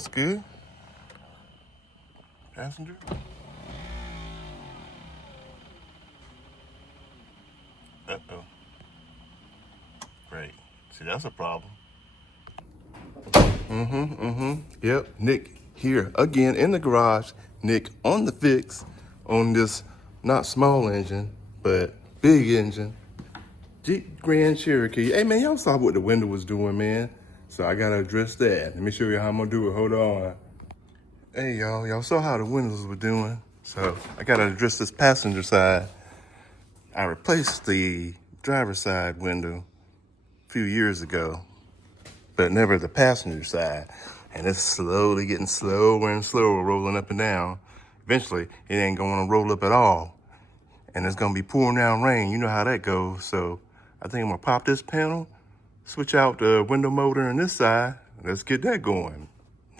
looks good. Passenger. Uh-oh. Great. See, that's a problem. Yep, Nick here again in the garage. Nick on the fix on this not small engine, but big engine. Jeep Grand Cherokee. Hey man, y'all saw what the window was doing, man. So I gotta address that. Let me show you how I'm gonna do it. Hold on. Hey y'all saw how the windows were doing. So I gotta address this passenger side. I replaced the driver's side window a few years ago, but never the passenger side. And it's slowly getting slower and slower, rolling up and down. Eventually, it ain't gonna roll up at all. And it's gonna be pouring down rain. You know how that goes. So I think I'm gonna pop this panel, switch out the window motor on this side. Let's get that going.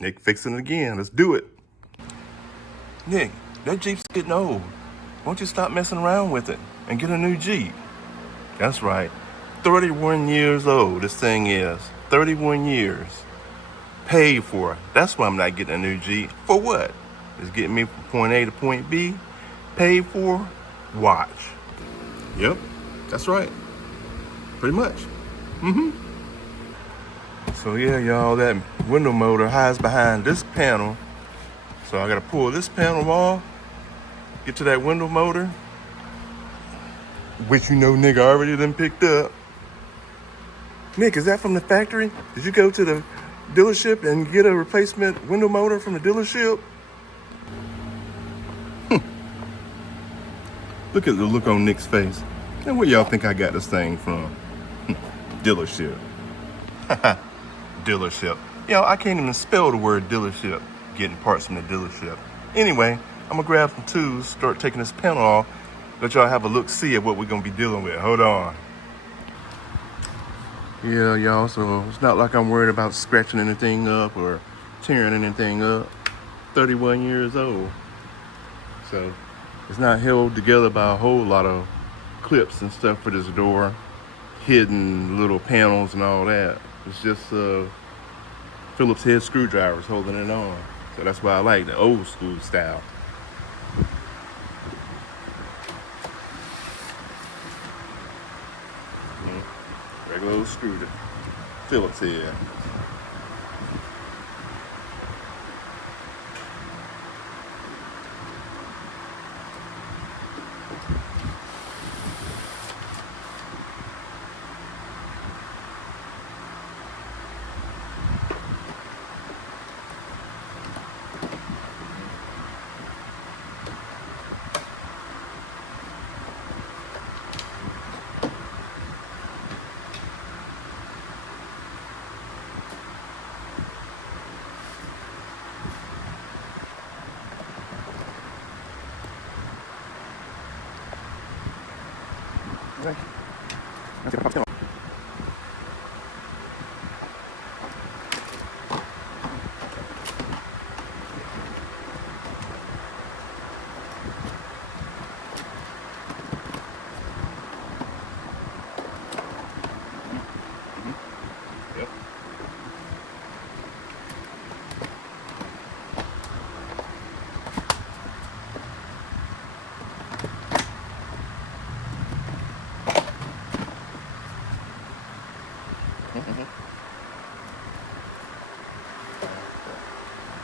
Nick fixing it again. Let's do it. Nick, that Jeep's getting old. Won't you stop messing around with it and get a new Jeep? That's right. 31 years old, this thing is. 31 years. Paid for it. That's why I'm not getting a new Jeep. For what? It's getting me from point A to point B. Paid for? Watch. Yep, that's right. Pretty much. So yeah, y'all, that window motor hides behind this panel. So I gotta pull this panel off, get to that window motor, which you know nigga already done picked up. Nick, is that from the factory? Did you go to the dealership and get a replacement window motor from the dealership? Look at the look on Nick's face. And where y'all think I got this thing from? Dealership. Dealership. Yo, I can't even spell the word dealership, getting parts from the dealership. Anyway, I'm gonna grab some tools, start taking this panel off, let y'all have a look-see at what we're gonna be dealing with. Hold on. Yeah, y'all, so it's not like I'm worried about scratching anything up or tearing anything up. 31 years old. So it's not held together by a whole lot of clips and stuff for this door, hidden little panels and all that. It's just Phillips head screwdrivers holding it on. So that's why I like the old school style. Regular old screwdriver, Phillips head.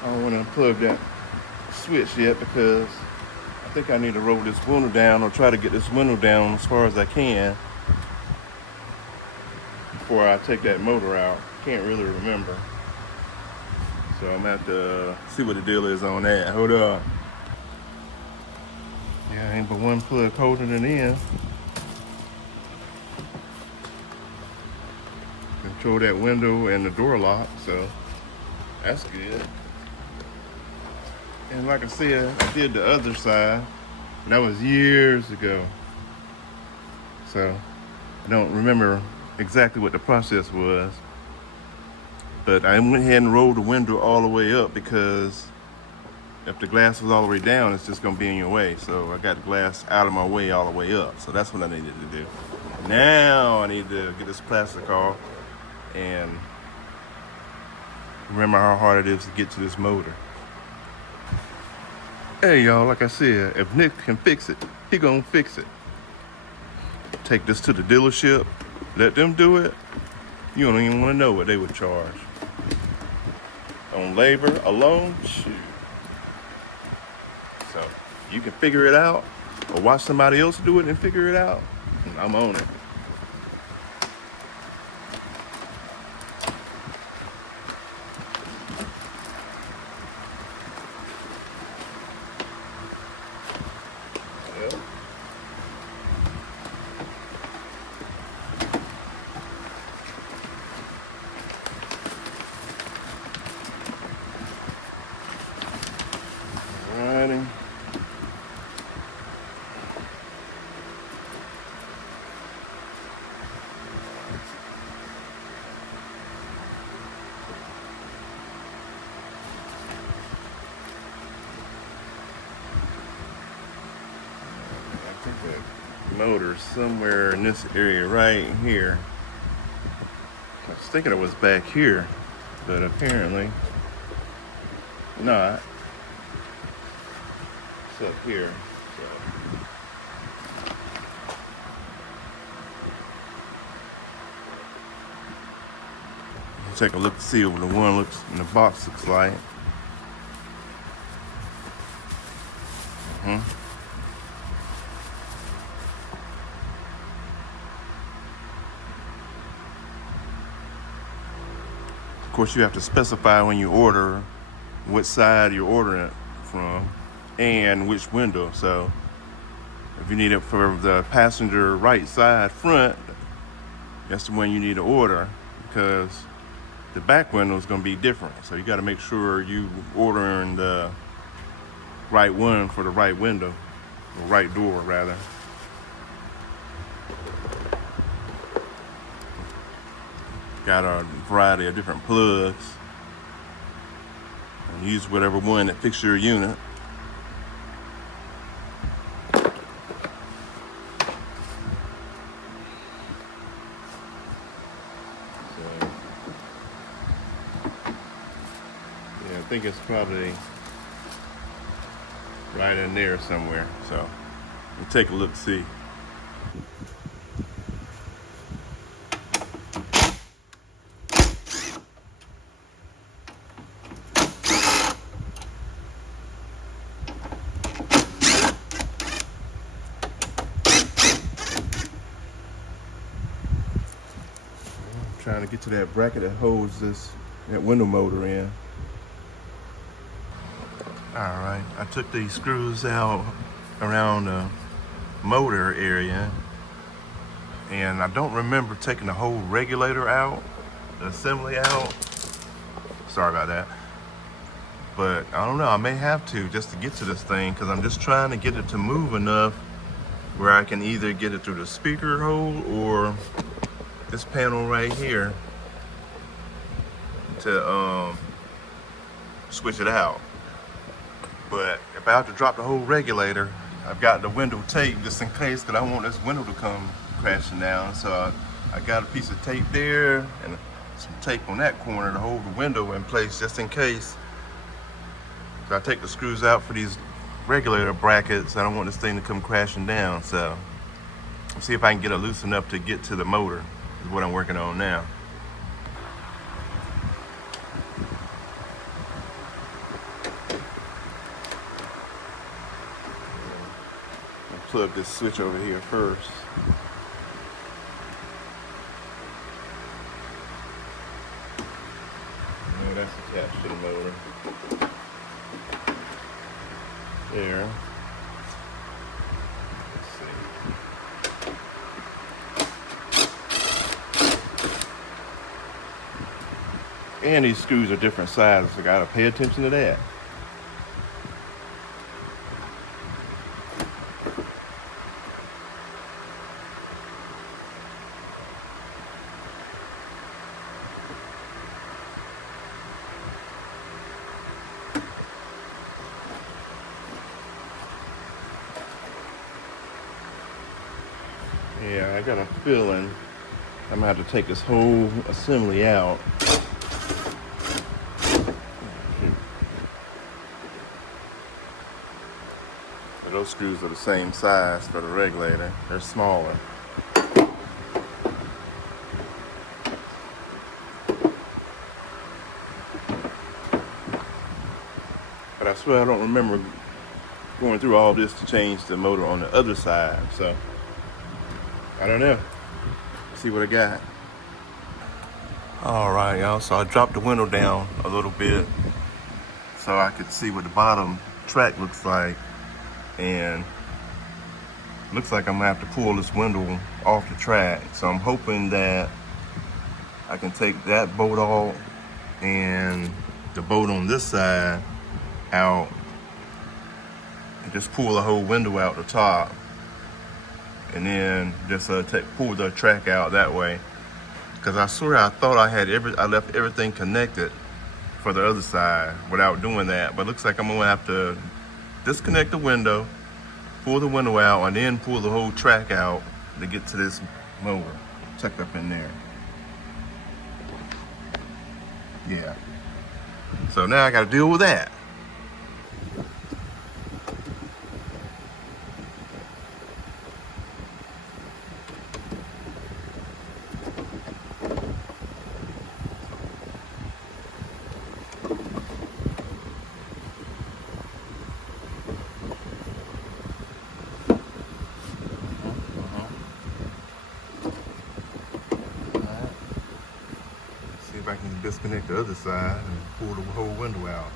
I don't want to unplug that switch yet because I think I need to roll this window down or try to get this window down as far as I can before I take that motor out. Can't really remember. So I'm gonna have to see what the deal is on that. Hold on. Yeah, ain't but one plug holding it in. Control that window and the door lock, so that's good. And like I said, I did the other side. And that was years ago. So I don't remember exactly what the process was. But I went ahead and rolled the window all the way up because if the glass was all the way down, it's just gonna be in your way. So I got the glass out of my way all the way up. So that's what I needed to do. Now I need to get this plastic off and Remember how hard it is to get to this motor. Hey y'all, like I said, if Nick can fix it, he gonna fix it. Take this to the dealership, let them do it. You don't even want to know what they would charge. On labor alone, shoot. So you can figure it out or watch somebody else do it and figure it out. I'm on it. Yep. Alrighty. I think the motor's somewhere in this area right here. I was thinking it was back here, but apparently not. It's up here. So take a look to see what the one looks in the box looks like. Of course, you have to specify when you order what side you're ordering it from and which window. So if you need it for the passenger right side front, that's the one you need to order, because the back window is going to be different. So you got to make sure you ordering the right one for the right window, or right door rather. Got a variety of different plugs, and use whatever one that fits your unit. So, yeah, I think it's probably right in there somewhere. So we'll take a look, see. Trying to get to that bracket that holds that window motor in. All right, I took these screws out around the motor area, and I don't remember taking the whole regulator out, the assembly out. Sorry about that. But I don't know, I may have to just to get to this thing, because I'm just trying to get it to move enough where I can either get it through the speaker hole or this panel right here to switch it out. But if I have to drop the whole regulator, I've got the window tape just in case, because I want this window to come crashing down. So I got a piece of tape there and some tape on that corner to hold the window in place just in case. So I take the screws out for these regulator brackets. I don't want this thing to come crashing down. So I'll see if I can get it loose enough to get to the motor, is what I'm working on now. I'll plug this switch over here first. Yeah, that's attached to the motor. There. Let's see. And these screws are different sizes, so I gotta pay attention to that. Yeah, I got a feeling I'm gonna have to take this whole assembly out those screws are the same size for the regulator. They're smaller. But I swear I don't remember going through all this to change the motor on the other side. So, I don't know. Let's see what I got. All right, y'all. So I dropped the window down a little bit so I could see what the bottom track looks like. And looks like I'm gonna have to pull this window off the track. So I'm hoping that I can take that bolt off and the bolt on this side out and just pull the whole window out the top, and then just pull the track out that way. Because I swear I thought I left everything connected for the other side without doing that, but looks like I'm gonna have to disconnect the window, pull the window out, and then pull the whole track out to get to this motor tucked up in there. Yeah. So now I gotta deal with that. See if I can disconnect the other side and pull the whole window out.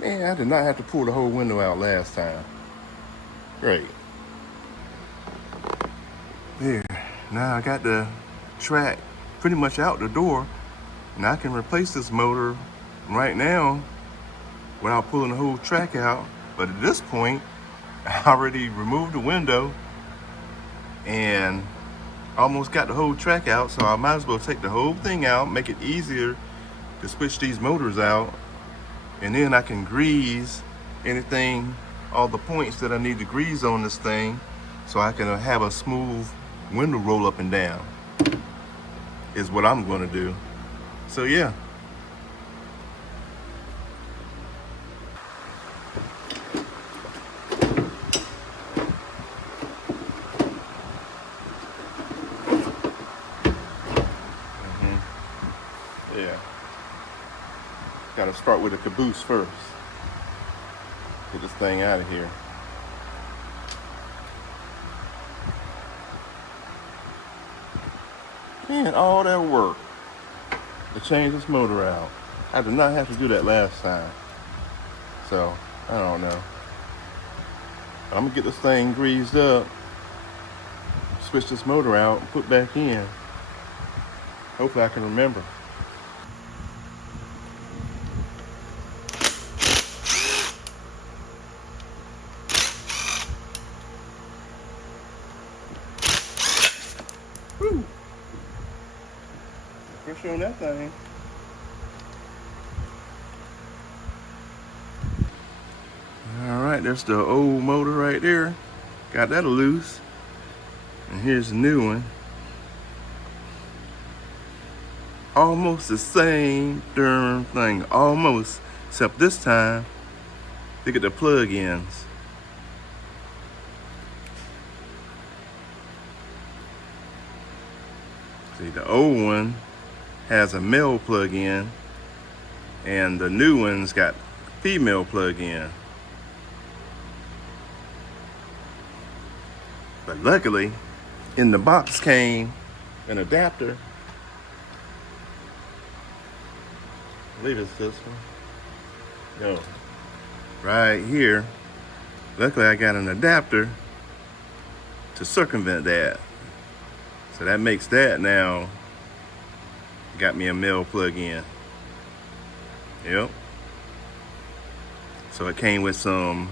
Man, I did not have to pull the whole window out last time. Great. There. Now I got the track pretty much out the door. Now I can replace this motor right now without pulling the whole track out. But at this point, I already removed the window and almost got the whole track out. So I might as well take the whole thing out, make it easier to switch these motors out. And then I can grease anything, all the points that I need to grease on this thing, so I can have a smooth window roll up and down, is what I'm gonna do. So yeah. Yeah. Gotta start with a caboose first. Get this thing out of here. Man, all that work to change this motor out. I did not have to do that last time. So, I don't know. I'm gonna get this thing greased up, switch this motor out, and put back in. Hopefully I can remember. Woo! Pressure on that thing. All right, there's the old motor right there. Got that loose. And here's the new one. Almost the same darn thing, almost, except this time, look at the plug-ins. See, the old one has a male plug-in, and the new one's got female plug-in. But luckily, in the box came an adapter. I believe it's this one. No, right here. Luckily, I got an adapter to circumvent that. So that makes that now, got me a male plug-in. Yep. So it came with some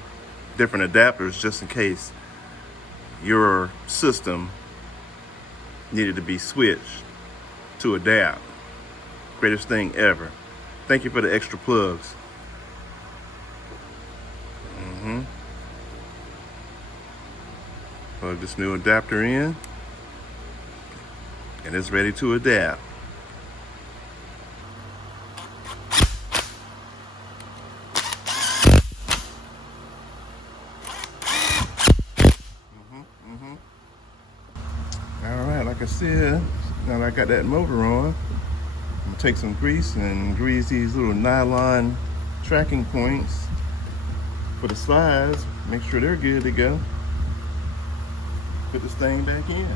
different adapters just in case your system needed to be switched to adapt. Greatest thing ever. Thank you for the extra plugs. Plug this new adapter in, and it's ready to adapt. All right, like I said, now that I got that motor on, I'm gonna take some grease and grease these little nylon tracking points for the slides. Make sure they're good to go. Put this thing back in.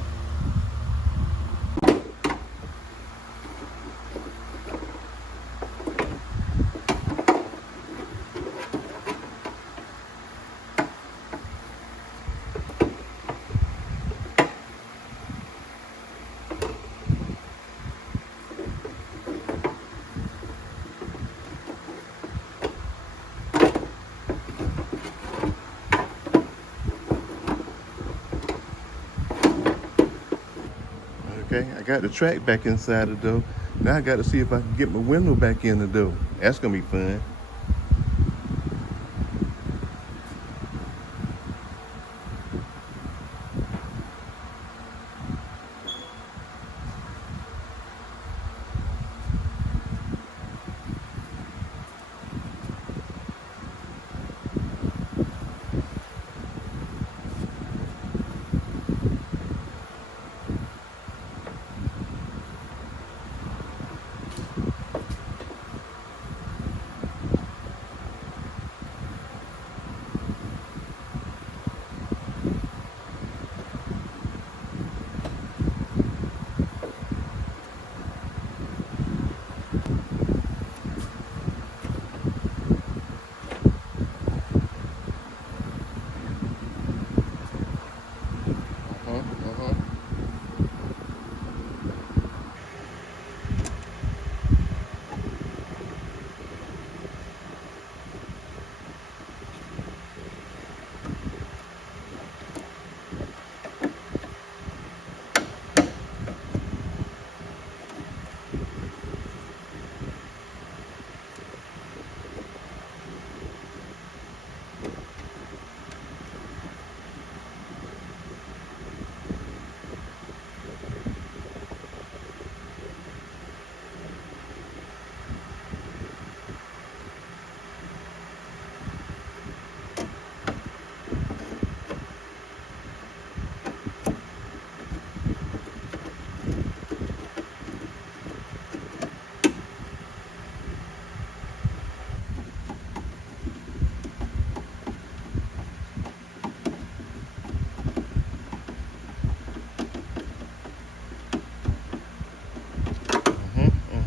Okay, I got the track back inside the door. Now I got to see if I can get my window back in the door. That's gonna be fun.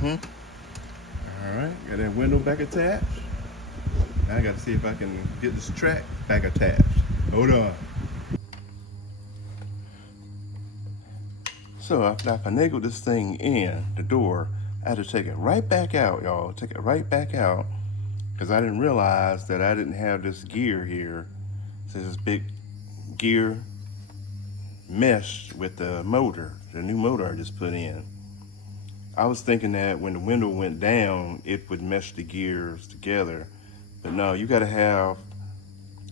All right, got that window back attached. Now I got to see if I can get this track back attached. Hold on. So after I finagled this thing in the door, I had to take it right back out, y'all. Take it right back out because I didn't realize that I didn't have this gear here. So this big gear mesh with the motor, the new motor I just put in. I was thinking that when the window went down, it would mesh the gears together. But no, you gotta have,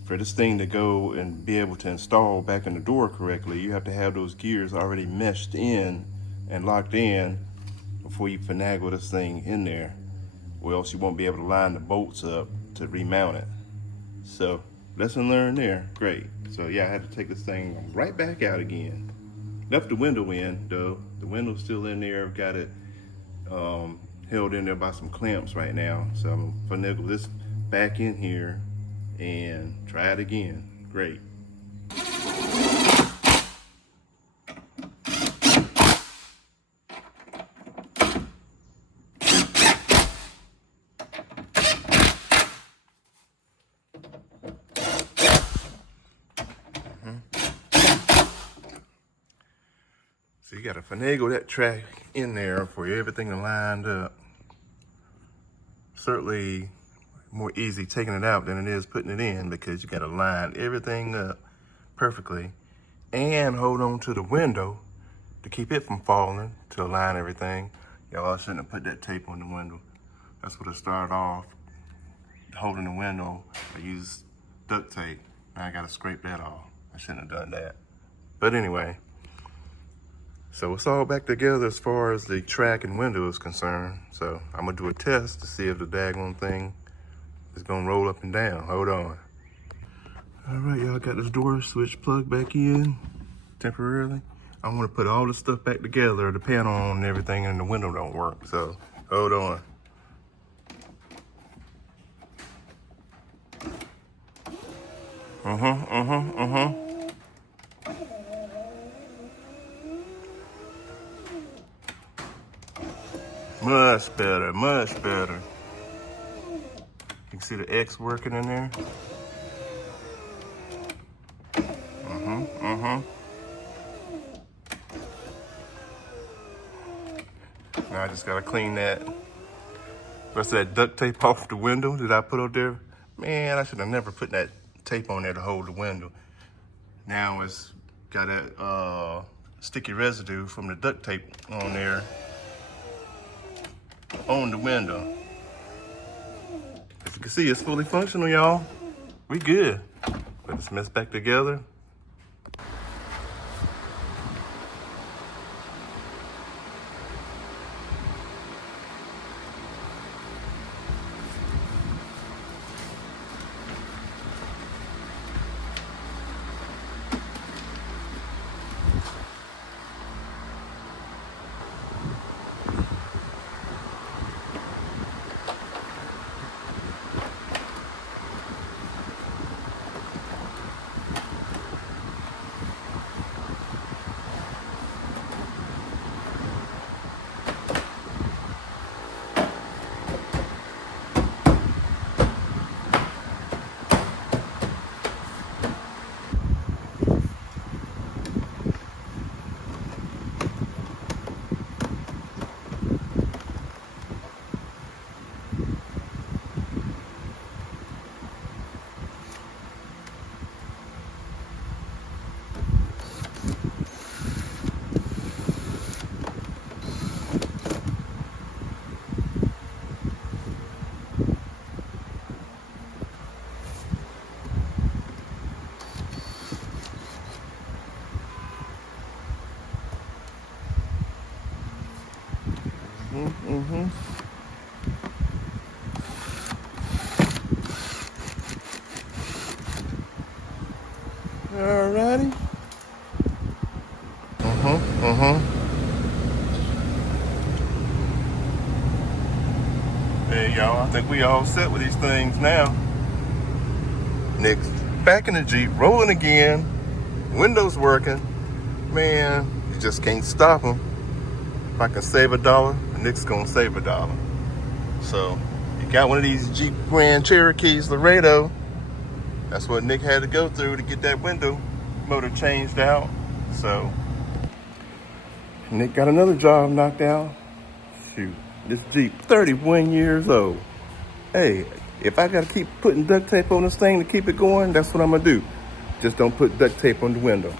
for this thing to go and be able to install back in the door correctly, you have to have those gears already meshed in and locked in before you finagle this thing in there, or else you won't be able to line the bolts up to remount it. So, lesson learned there, great. So yeah, I had to take this thing right back out again. Left the window in though, the window's still in there, got it held in there by some clamps right now. So I'm gonna finagle this back in here and try it again. Great. So you gotta finagle that track in there for everything to line up. Certainly more easy taking it out than it is putting it in, because you gotta line everything up perfectly and hold on to the window to keep it from falling, to align everything. Y'all shouldn't have put that tape on the window. That's what I started off, holding the window. I used duct tape. Now I gotta scrape that off. I shouldn't have done that. But anyway, so it's all back together as far as the track and window is concerned. So I'm gonna do a test to see if the daggone thing is gonna roll up and down. Hold on. All right, y'all, got this door switch plugged back in temporarily. I want to put all the stuff back together, the panel on and everything, and the window don't work. So hold on. Much better, much better. You can see the X working in there. Now I just gotta clean that. Rest of that duct tape off the window that I put up there. Man, I should have never put that tape on there to hold the window. Now it's got that sticky residue from the duct tape on there on the window. As you can see, it's fully functional, y'all. We good. Put this mess back together. Alrighty. There y'all, I think we all set with these things now. Nick's back in the Jeep, rolling again. Windows working. Man, you just can't stop him. If I can save $1, Nick's gonna save $1. So, you got one of these Jeep Grand Cherokees Laredo. That's what Nick had to go through to get that window motor changed out. So, Nick got another job knocked out. Shoot, this Jeep, 31 years old. Hey, if I gotta keep putting duct tape on this thing to keep it going, that's what I'm gonna do. Just don't put duct tape on the window.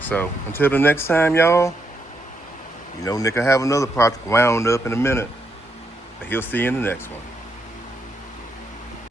So, until the next time, y'all, you know Nick will have another project wound up in a minute. But he'll see you in the next one.